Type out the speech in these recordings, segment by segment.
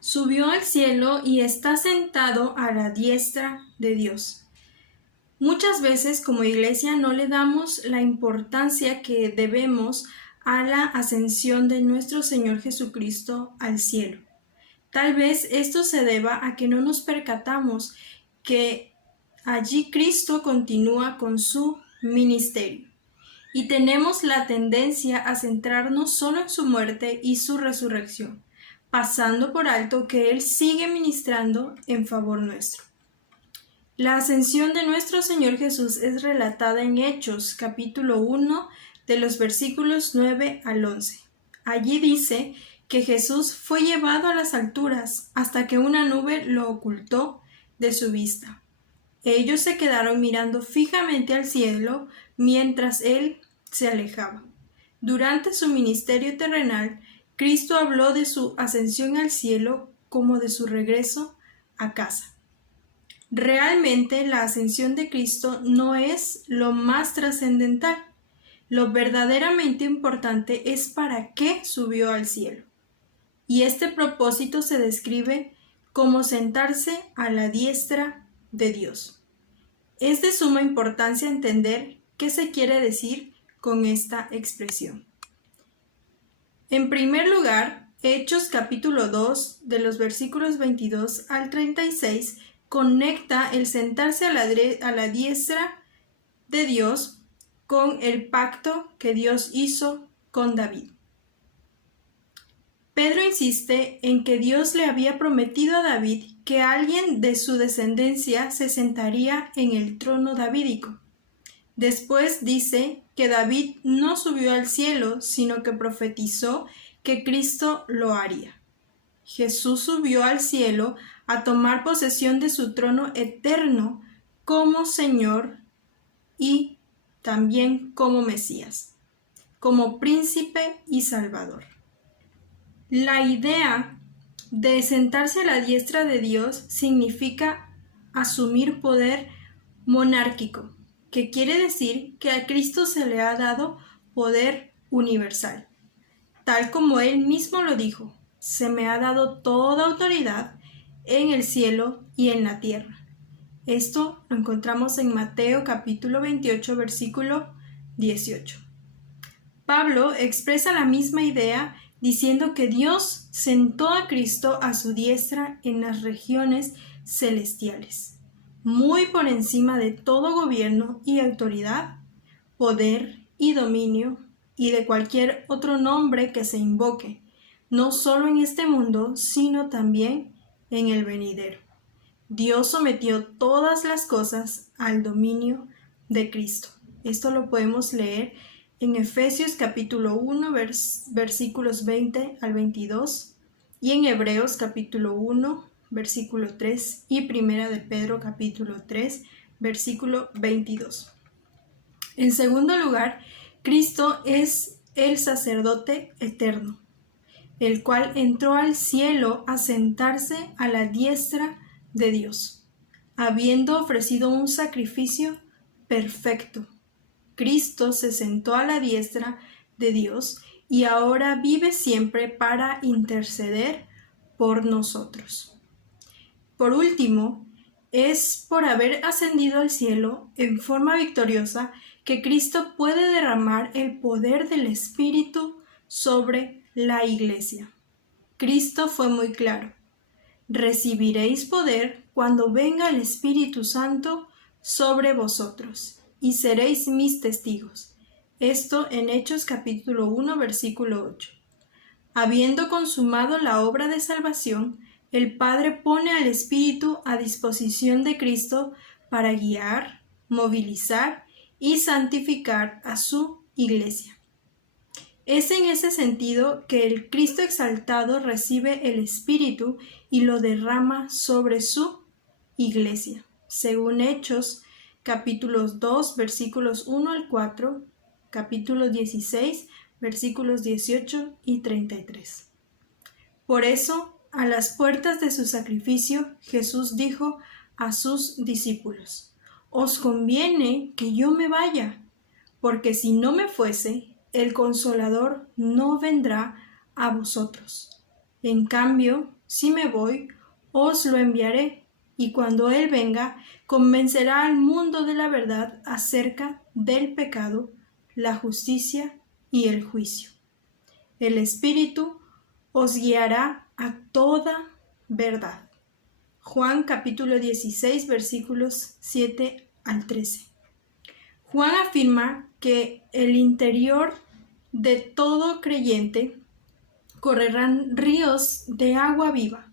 subió al cielo y está sentado a la diestra de Dios. Muchas veces como iglesia no le damos la importancia que debemos a la ascensión de nuestro Señor Jesucristo al cielo. Tal vez esto se deba a que no nos percatamos que allí Cristo continúa con su ministerio y tenemos la tendencia a centrarnos solo en su muerte y su resurrección, pasando por alto que Él sigue ministrando en favor nuestro. La ascensión de nuestro Señor Jesús es relatada en Hechos, capítulo 1, de los versículos 9 al 11. Allí dice que Jesús fue llevado a las alturas hasta que una nube lo ocultó de su vista. Ellos se quedaron mirando fijamente al cielo mientras Él se alejaba. Durante su ministerio terrenal, Cristo habló de su ascensión al cielo como de su regreso a casa. Realmente la ascensión de Cristo no es lo más trascendental. Lo verdaderamente importante es para qué subió al cielo. Y este propósito se describe como sentarse a la diestra de Dios. Es de suma importancia entender qué se quiere decir con esta expresión. En primer lugar, Hechos capítulo 2, de los versículos 22 al 36, conecta el sentarse a la diestra de Dios con el pacto que Dios hizo con David. Pedro insiste en que Dios le había prometido a David que alguien de su descendencia se sentaría en el trono davídico. Después dice que David no subió al cielo, sino que profetizó que Cristo lo haría. Jesús subió al cielo a tomar posesión de su trono eterno como Señor y también como Mesías, como príncipe y salvador. La idea de sentarse a la diestra de Dios significa asumir poder monárquico, que quiere decir que a Cristo se le ha dado poder universal. Tal como Él mismo lo dijo, se me ha dado toda autoridad en el cielo y en la tierra. Esto lo encontramos en Mateo capítulo 28, versículo 18. Pablo expresa la misma idea diciendo que Dios sentó a Cristo a su diestra en las regiones celestiales, muy por encima de todo gobierno y autoridad, poder y dominio, y de cualquier otro nombre que se invoque, no solo en este mundo, sino también en el venidero. Dios sometió todas las cosas al dominio de Cristo. Esto lo podemos leer en Efesios capítulo 1, versículos 20 al 22, y en Hebreos capítulo 1, versículo 3, y Primera de Pedro capítulo 3, versículo 22. En segundo lugar, Cristo es el sacerdote eterno, el cual entró al cielo a sentarse a la diestra de Dios, habiendo ofrecido un sacrificio perfecto. Cristo se sentó a la diestra de Dios y ahora vive siempre para interceder por nosotros. Por último, es por haber ascendido al cielo en forma victoriosa que Cristo puede derramar el poder del Espíritu sobre la Iglesia. Cristo fue muy claro: recibiréis poder cuando venga el Espíritu Santo sobre vosotros, y seréis mis testigos. Esto en Hechos capítulo 1, versículo 8. Habiendo consumado la obra de salvación, el Padre pone al Espíritu a disposición de Cristo para guiar, movilizar y santificar a su Iglesia. Es en ese sentido que el Cristo exaltado recibe el Espíritu y lo derrama sobre su Iglesia, según Hechos capítulos 2, versículos 1 al 4, capítulo 16, versículos 18 y 33. Por eso, a las puertas de su sacrificio, Jesús dijo a sus discípulos: «Os conviene que yo me vaya, porque si no me fuese, el Consolador no vendrá a vosotros. En cambio, si me voy, os lo enviaré, y cuando Él venga, convencerá al mundo de la verdad acerca del pecado, la justicia y el juicio. El Espíritu os guiará a toda verdad. Juan capítulo 16 versículos 7 al 13. Juan afirma que el interior de todo creyente correrán ríos de agua viva,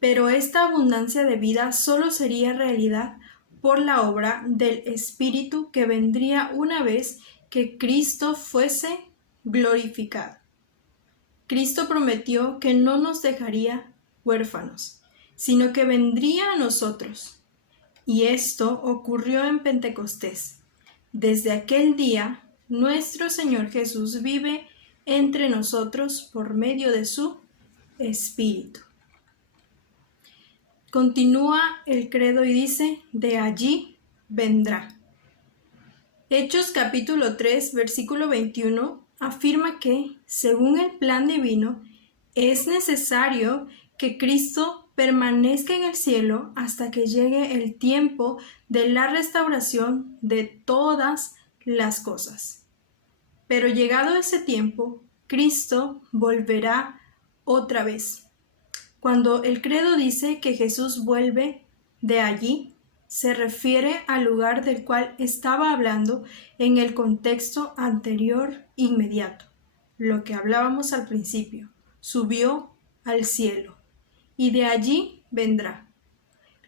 pero esta abundancia de vida solo sería realidad por la obra del Espíritu que vendría una vez que Cristo fuese glorificado. Cristo prometió que no nos dejaría huérfanos, sino que vendría a nosotros. Y esto ocurrió en Pentecostés. Desde aquel día, nuestro Señor Jesús vive entre nosotros por medio de su Espíritu. Continúa el credo y dice, de allí vendrá. Hechos capítulo 3, versículo 21 afirma que, según el plan divino, es necesario que Cristo permanezca en el cielo hasta que llegue el tiempo de la restauración de todas las cosas. Pero llegado ese tiempo, Cristo volverá otra vez. Cuando el credo dice que Jesús vuelve de allí, se refiere al lugar del cual estaba hablando en el contexto anterior inmediato, lo que hablábamos al principio. Subió al cielo y de allí vendrá.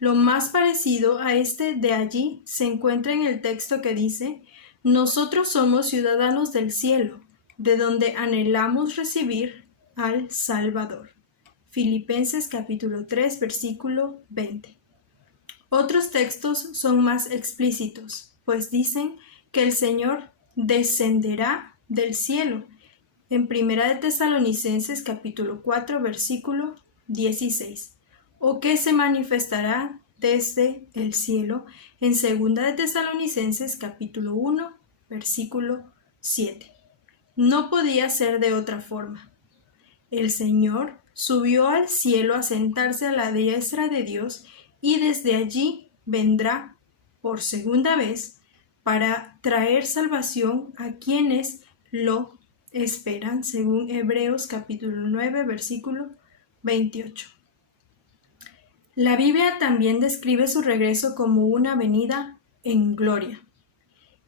Lo más parecido a este de allí se encuentra en el texto que dice: nosotros somos ciudadanos del cielo, de donde anhelamos recibir al Salvador. Filipenses capítulo 3, versículo 20. Otros textos son más explícitos, pues dicen que el Señor descenderá del cielo, en 1 de Tesalonicenses capítulo 4, versículo 16, o que se manifestará desde el cielo, en 2 de Tesalonicenses capítulo 1, versículo 7. No podía ser de otra forma. El Señor subió al cielo a sentarse a la diestra de Dios y desde allí vendrá por segunda vez para traer salvación a quienes lo esperan, según Hebreos capítulo 9, versículo 28. La Biblia también describe su regreso como una venida en gloria.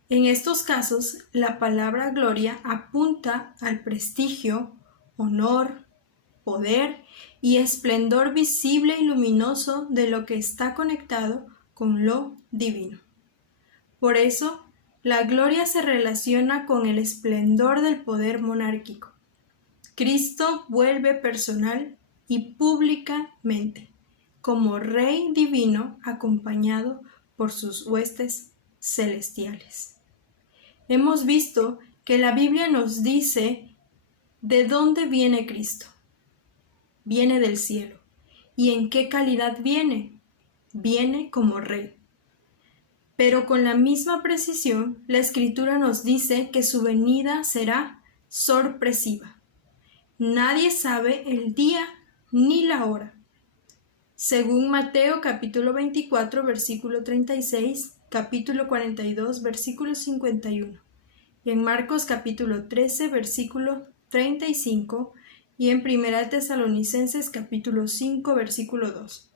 En estos casos, la palabra gloria apunta al prestigio, honor, poder y esplendor visible y luminoso de lo que está conectado con lo divino. Por eso, la gloria se relaciona con el esplendor del poder monárquico. Cristo vuelve personal y públicamente, como Rey divino acompañado por sus huestes celestiales. Hemos visto que la Biblia nos dice de dónde viene Cristo. Viene del cielo. ¿Y en qué calidad viene? Viene como Rey. Pero con la misma precisión, la Escritura nos dice que su venida será sorpresiva. Nadie sabe el día ni la hora. Según Mateo capítulo 24, versículo 36, capítulo 42, versículo 51, y en Marcos capítulo 13, versículo 35, y en 1 Tesalonicenses capítulo 5, versículo 2.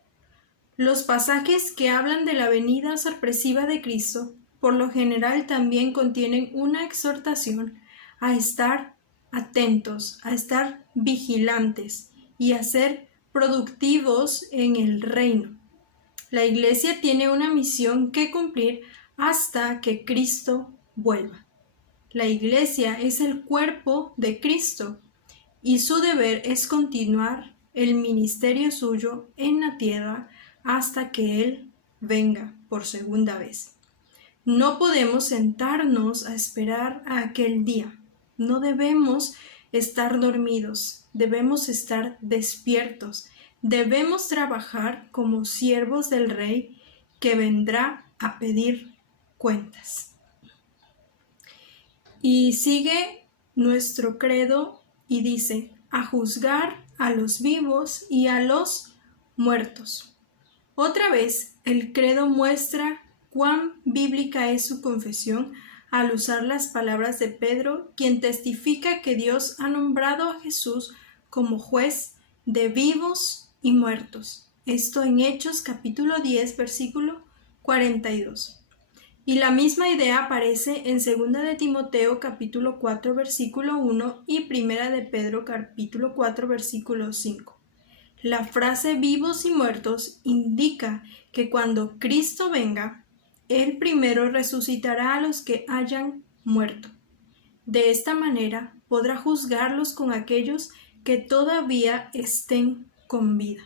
Los pasajes que hablan de la venida sorpresiva de Cristo, por lo general también contienen una exhortación a estar atentos, a estar vigilantes y a ser productivos en el reino. La Iglesia tiene una misión que cumplir hasta que Cristo vuelva. La Iglesia es el cuerpo de Cristo y su deber es continuar el ministerio suyo en la tierra hasta que Él venga por segunda vez. No podemos sentarnos a esperar a aquel día. No debemos estar dormidos, debemos estar despiertos, debemos trabajar como siervos del Rey que vendrá a pedir cuentas. Y sigue nuestro credo y dice: a juzgar a los vivos y a los muertos. Otra vez, el credo muestra cuán bíblica es su confesión al usar las palabras de Pedro, quien testifica que Dios ha nombrado a Jesús como juez de vivos y muertos. Esto en Hechos capítulo 10, versículo 42. Y la misma idea aparece en 2 de Timoteo capítulo 4, versículo 1 y 1 de Pedro capítulo 4, versículo 5. La frase vivos y muertos indica que cuando Cristo venga, Él primero resucitará a los que hayan muerto. De esta manera podrá juzgarlos con aquellos que todavía estén con vida.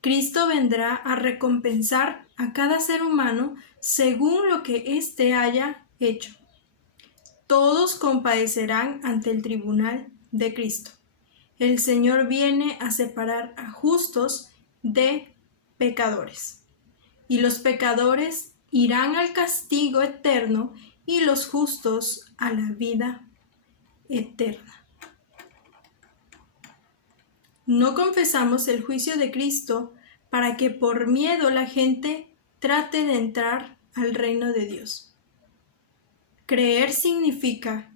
Cristo vendrá a recompensar a cada ser humano según lo que éste haya hecho. Todos compadecerán ante el tribunal de Cristo. El Señor viene a separar a justos de pecadores. Y los pecadores irán al castigo eterno y los justos a la vida eterna. No confesamos el juicio de Cristo para que por miedo la gente trate de entrar al reino de Dios. Creer significa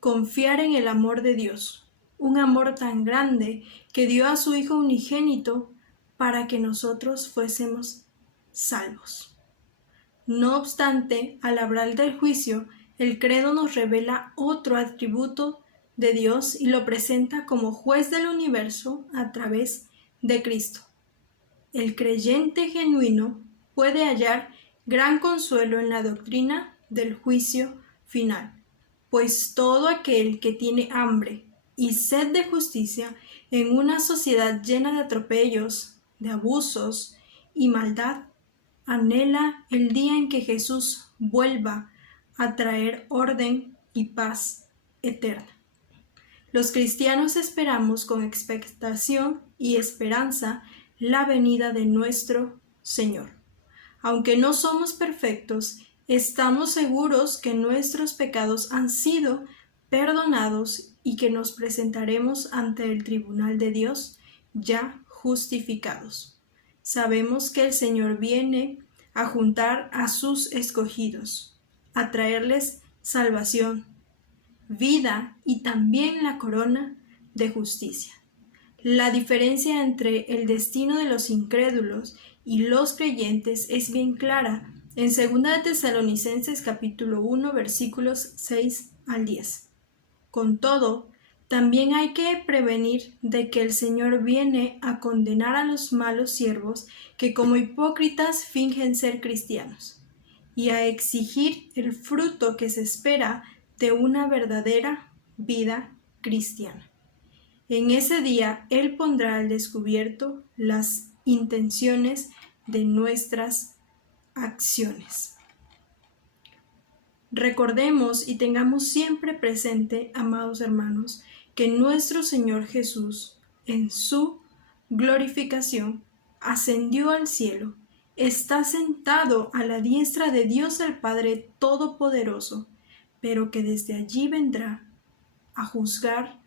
confiar en el amor de Dios, un amor tan grande que dio a su Hijo unigénito para que nosotros fuésemos salvos. No obstante, al hablar del juicio, el credo nos revela otro atributo de Dios y lo presenta como juez del universo a través de Cristo. El creyente genuino puede hallar gran consuelo en la doctrina del juicio final, pues todo aquel que tiene hambre y sed de justicia en una sociedad llena de atropellos, de abusos y maldad, anhela el día en que Jesús vuelva a traer orden y paz eterna. Los cristianos esperamos con expectación y esperanza la venida de nuestro Señor. Aunque no somos perfectos, estamos seguros que nuestros pecados han sido perdonados y que nos presentaremos ante el tribunal de Dios ya justificados. Sabemos que el Señor viene a juntar a sus escogidos, a traerles salvación, vida y también la corona de justicia. La diferencia entre el destino de los incrédulos y los creyentes es bien clara en 2 de Tesalonicenses capítulo 1 versículos 6 al 10. Con todo, también hay que prevenir de que el Señor viene a condenar a los malos siervos que como hipócritas fingen ser cristianos y a exigir el fruto que se espera de una verdadera vida cristiana. En ese día Él pondrá al descubierto las intenciones de nuestras acciones. Recordemos y tengamos siempre presente, amados hermanos, que nuestro Señor Jesús, en su glorificación, ascendió al cielo, está sentado a la diestra de Dios el Padre Todopoderoso, pero que desde allí vendrá a juzgar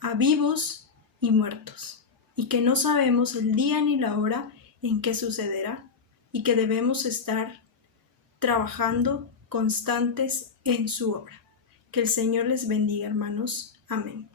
a vivos y muertos, y que no sabemos el día ni la hora en que sucederá, y que debemos estar trabajando constantes en su obra. Que el Señor les bendiga, hermanos. Amén.